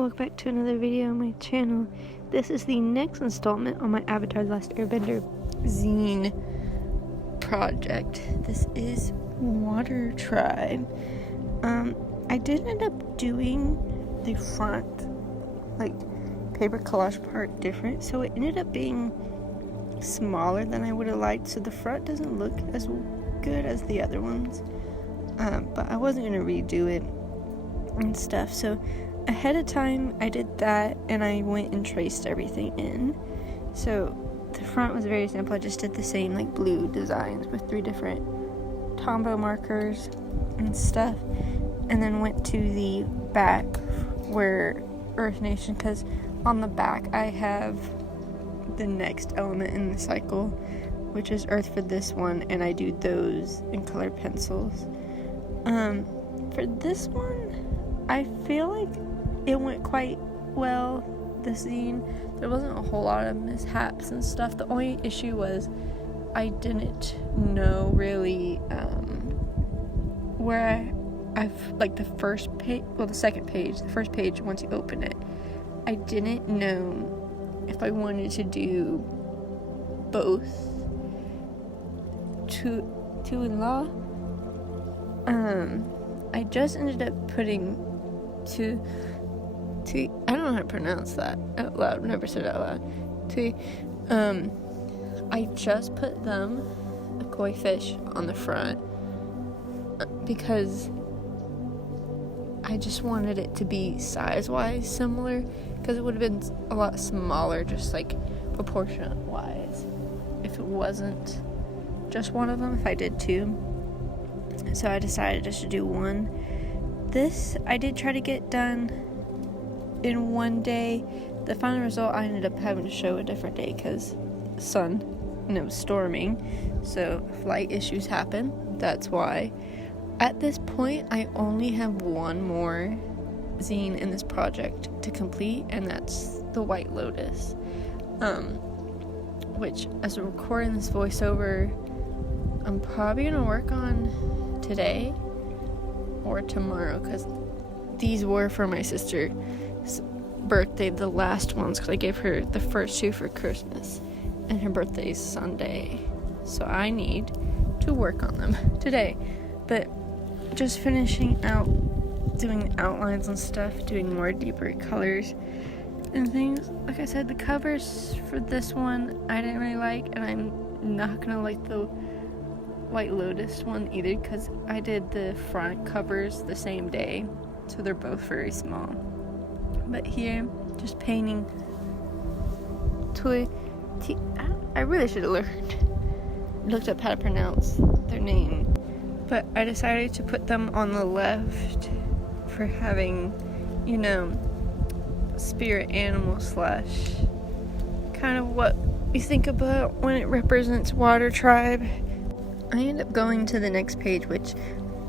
welcome back to another video on my channel. This is the next installment on my Avatar the Last Airbender zine project. This is Water Tribe. I did end up doing the front, like, paper collage part different, so it ended up being smaller than I would have liked, so the front doesn't look as good as the other ones. But I wasn't going to redo it and stuff, so ahead of time I did that and I went and traced everything in. So the front was very simple. I just did the same like blue designs with 3 different Tombow markers and stuff, and then went to the back where Earth Nation, because on the back I have the next element in the cycle, which is Earth for this one, and I do those in colored pencils. For this one, I feel like it went quite well, the zine. There wasn't a whole lot of mishaps and stuff. The only issue was I didn't know really where I've like the first page, well, the second page, the first page once you open it, I didn't know if I wanted to do both to in law. I just ended up putting to I don't know how to pronounce that out loud. I've never said it out loud. I just put them, a koi fish, on the front because I just wanted it to be size-wise similar, because it would have been a lot smaller, just like proportion-wise, if it wasn't just one of them, if I did 2. So I decided just to do 1. This I did try to get done in one day. The final result I ended up having to show a different day because sun, and it was storming, so flight issues happen. That's why. At this point, I only have one more zine in this project to complete, and that's the White Lotus, which, as I'm recording this voiceover, I'm probably gonna work on today or tomorrow, because these were for my sister's birthday, the last ones, because I gave her the first 2 for Christmas, and her birthday is Sunday, so I need to work on them today. But just finishing out doing outlines and stuff, doing more deeper colors and things. Like I said, the covers for this one I didn't really like, and I'm not gonna like the White Lotus one either, because I did the front covers the same day, so they're both very small. But here, just painting I really should have looked up how to pronounce their name, but I decided to put them on the left for having, you know, spirit animal / kind of what you think about when it represents Water Tribe. I end up going to the next page, which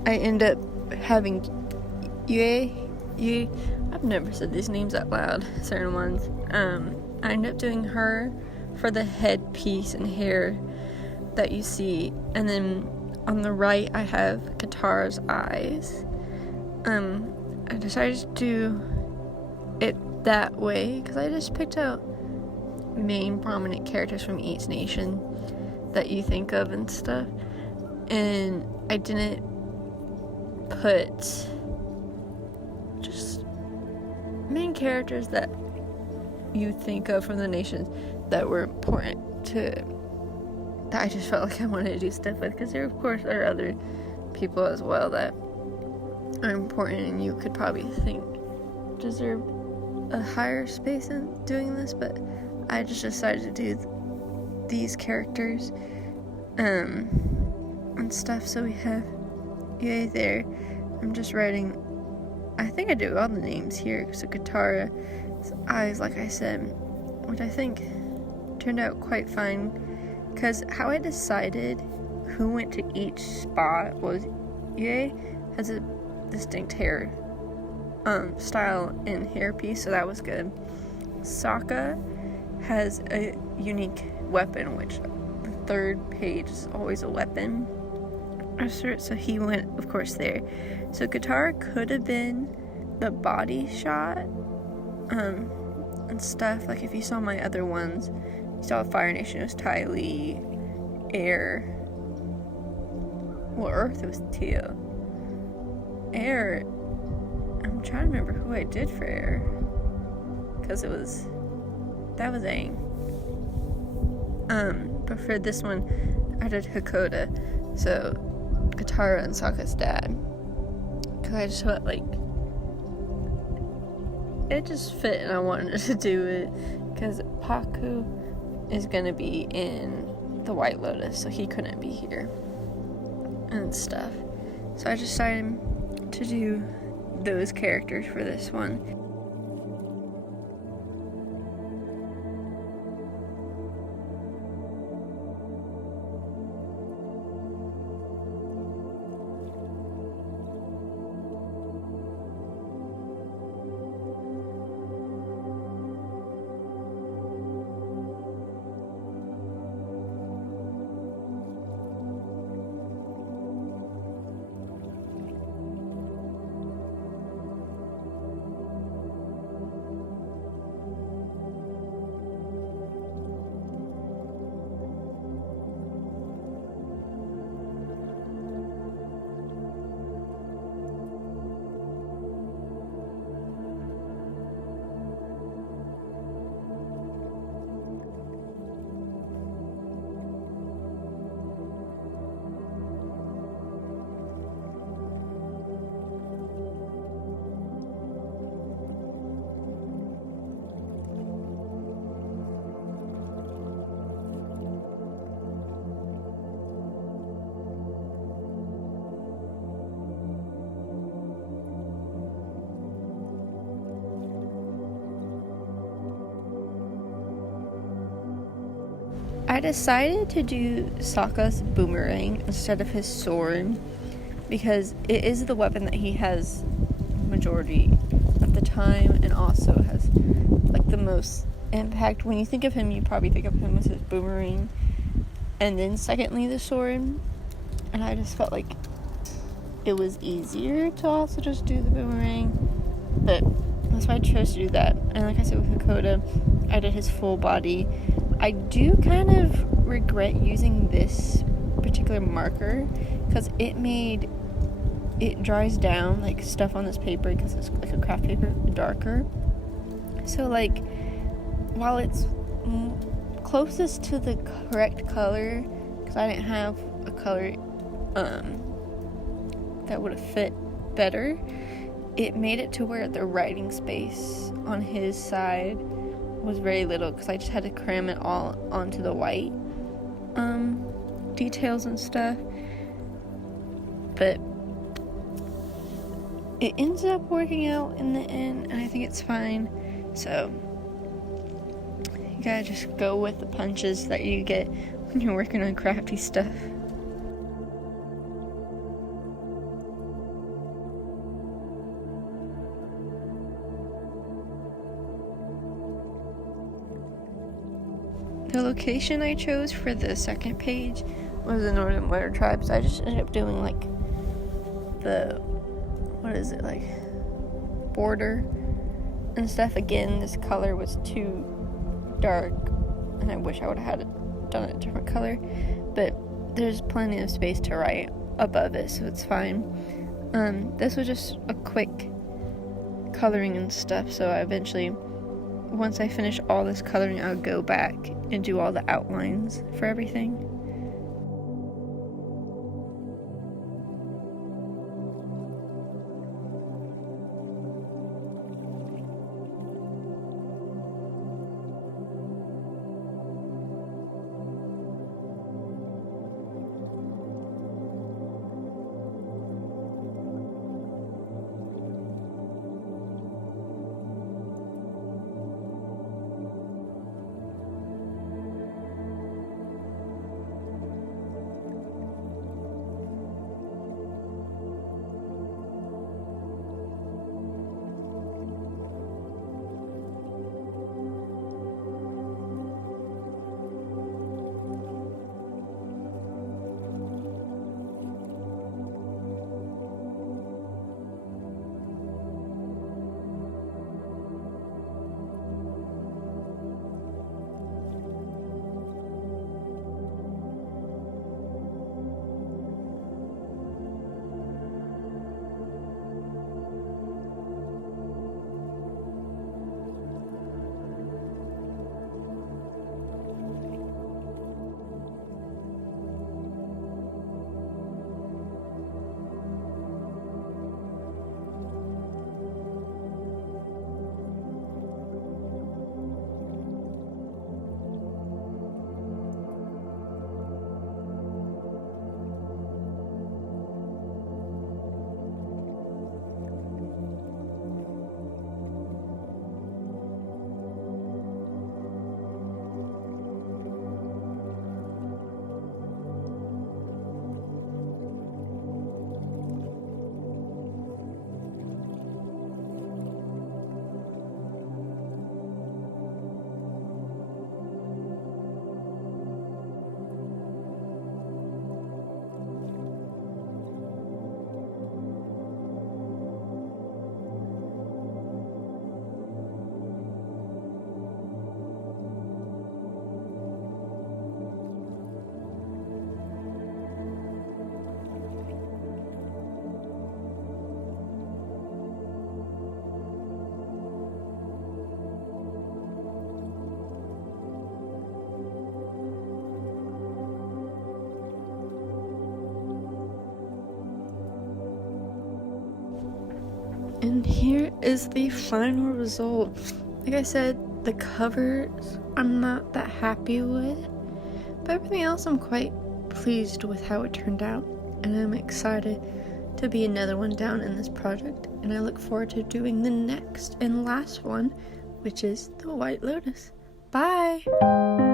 I end up having I've never said these names out loud, certain ones. I end up doing her for the headpiece and hair that you see, and then on the right I have Katara's eyes. I decided to do it that way because I just picked out main prominent characters from each nation that you think of and stuff, and I didn't put just main characters that you think of from the nations that were important to, that I just felt like I wanted to do stuff with, because there of course are other people as well that are important and you could probably think deserve a higher space in doing this, but I just decided to do these characters and stuff. So we have Yay there. I'm just writing, I think I do all the names here. So Katara's eyes, like I said, which I think turned out quite fine, because how I decided who went to each spot was Yay has a distinct hair style and hairpiece, so that was good. Sokka has a unique weapon, which the 3rd page is always a weapon. So he went, of course, there. So Katara could have been the body shot and stuff. Like if you saw my other ones, you saw Fire Nation, it was Ty Lee. Air, well, Earth, it was Tio. Air, I'm trying to remember who I did for Air, because that was Aang. But for this one, I did Hakoda, so Katara and Sokka's dad, because I just felt like it just fit and I wanted to do it, because Paku is gonna be in the White Lotus, so he couldn't be here and stuff. So I decided to do those characters for this one. I decided to do Sokka's boomerang instead of his sword because it is the weapon that he has majority of the time and also has like the most impact. When you think of him, you probably think of him as his boomerang and then secondly the sword, and I just felt like it was easier to also just do the boomerang, but that's why I chose to do that. And like I said with Hakoda, I did his full body. I do kind of regret using this particular marker because it dries down like stuff on this paper because it's like a craft paper darker. So like while it's closest to the correct color, because I didn't have a color that would have fit better, it made it to where the writing space on his side was very little because I just had to cram it all onto the white details and stuff. But it ends up working out in the end and I think it's fine. So you gotta just go with the punches that you get when you're working on crafty stuff. The location I chose for the second page was the Northern Water Tribes. I just ended up doing like the, border and stuff. Again, this color was too dark and I wish I would have done it a different color, but there's plenty of space to write above it, so it's fine. This was just a quick coloring and stuff, so I eventually, once I finish all this coloring, I'll go back and do all the outlines for everything. And here is the final result. Like I said, the covers I'm not that happy with, but everything else I'm quite pleased with how it turned out, and I'm excited to be another one down in this project, and I look forward to doing the next and last one, which is the White Lotus. Bye!